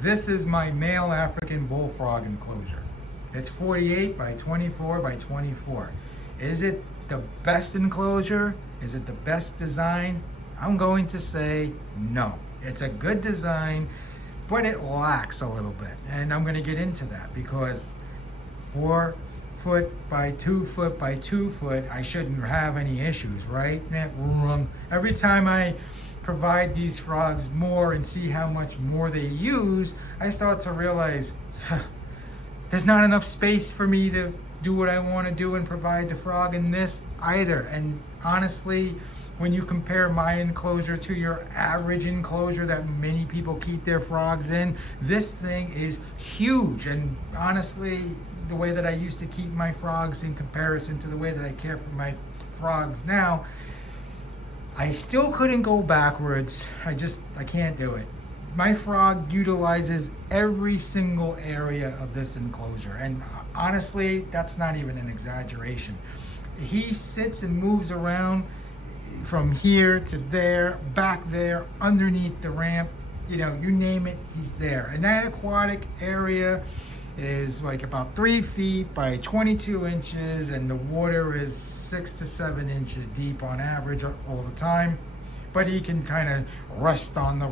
This is my male African bullfrog enclosure. It's 48 by 24 by 24. Is it the best enclosure? Is it the best design? I'm going to say no. It's a good design, but it lacks a little bit. And I'm going to get into that because 4 foot by 2 foot by 2 foot, I shouldn't have any issues, right? Every time I provide these frogs more and see how much more they use, I start to realize there's not enough space for me to do what I want to do and provide the frog in this either. And honestly, when you compare my enclosure to your average enclosure that many people keep their frogs in, this thing is huge. And honestly, the way that I used to keep my frogs in comparison to the way that I care for my frogs now, I still couldn't go backwards. I can't do it. My frog utilizes every single area of this enclosure. And honestly, that's not even an exaggeration. He sits and moves around from here to there, back there, underneath the ramp, you name it, he's there. And that aquatic area is like about 3 feet by 22 inches, and the water is 6 to 7 inches deep on average all the time. But he can kind of rest on the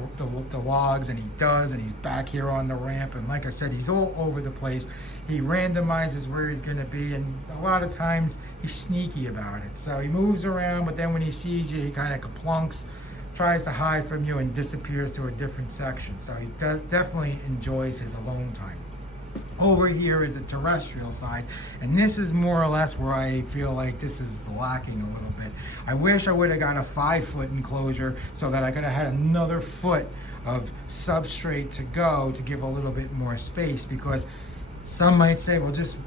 logs, and he does, and he's back here on the ramp. And like I said, he's all over the place. He randomizes where he's going to be, and a lot of times he's sneaky about it. So he moves around, but then when he sees you, he kind of kaplunks, tries to hide from you, and disappears to a different section. So he definitely enjoys his alone time. Over here is the terrestrial side, and this is more or less where I feel like this is lacking a little bit. I wish I would have got a 5-foot enclosure so that I could have had another foot of substrate to go to give a little bit more space, because some might say, well, just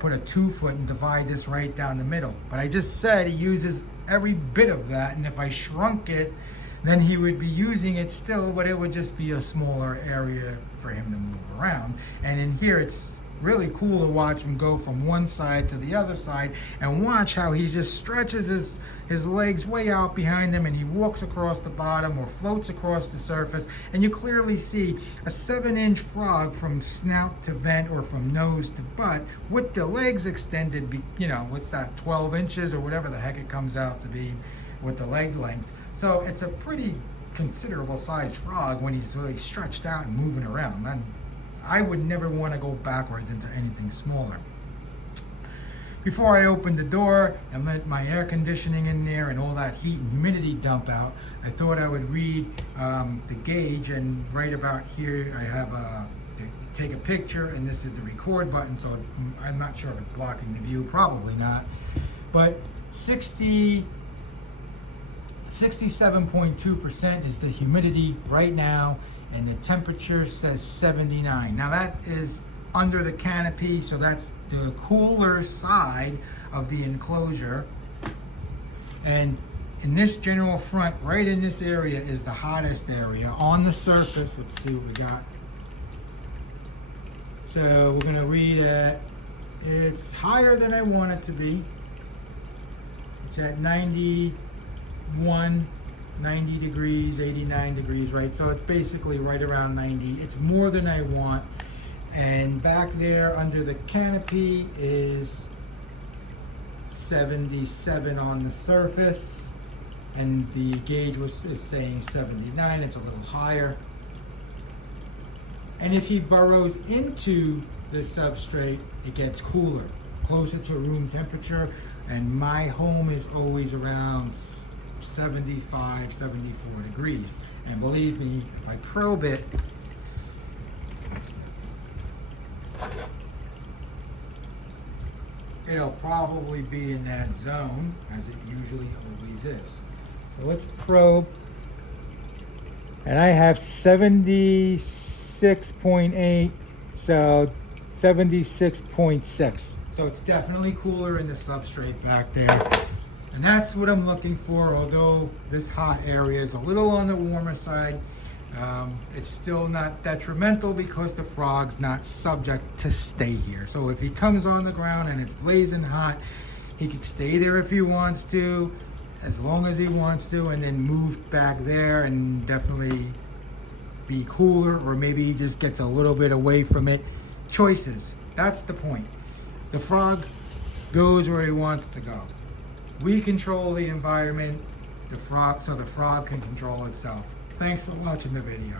put a 2-foot and divide this right down the middle. But I just said he uses every bit of that, and if I shrunk it, then he would be using it still, but it would just be a smaller area for him to move around. And in here, it's really cool to watch him go from one side to the other side, and watch how he just stretches his legs way out behind him, and he walks across the bottom or floats across the surface. And you clearly see a 7-inch frog from snout to vent, or from nose to butt, with the legs extended, what's that, 12 inches or whatever the heck it comes out to be with the leg length. So it's a pretty considerable sized frog when he's really stretched out and moving around. And I would never want to go backwards into anything smaller. Before I opened the door and let my air conditioning in there and all that heat and humidity dump out, I thought I would read the gauge, and right about here I have take a picture, and this is the record button, so I'm not sure if it's blocking the view, probably not, but 67.2% is the humidity right now, and the temperature says 79. Now that is under the canopy, so that's the cooler side of the enclosure. And in this general front, right in this area, is the hottest area on the surface. Let's see what we got. So we're gonna read it. It's higher than I want it to be. It's at 90 degrees, 89 degrees, right? So it's basically right around 90. It's more than I want. And back there under the canopy is 77 on the surface, and the gauge is saying 79. It's a little higher. And if he burrows into the substrate, it gets cooler, closer to room temperature. And my home is always around 75, 74 degrees. And believe me, if I probe it, it'll probably be in that zone, as it usually always is. So let's probe. And I have 76.8, so 76.6. So it's definitely cooler in the substrate back there. And that's what I'm looking for, although this hot area is a little on the warmer side. It's still not detrimental because the frog's not subject to stay here. So if he comes on the ground and it's blazing hot, he can stay there if he wants to, as long as he wants to, and then move back there and definitely be cooler, or maybe he just gets a little bit away from it. Choices. That's the point. The frog goes where he wants to go. We control the environment, so the frog can control itself. Thanks for watching the video.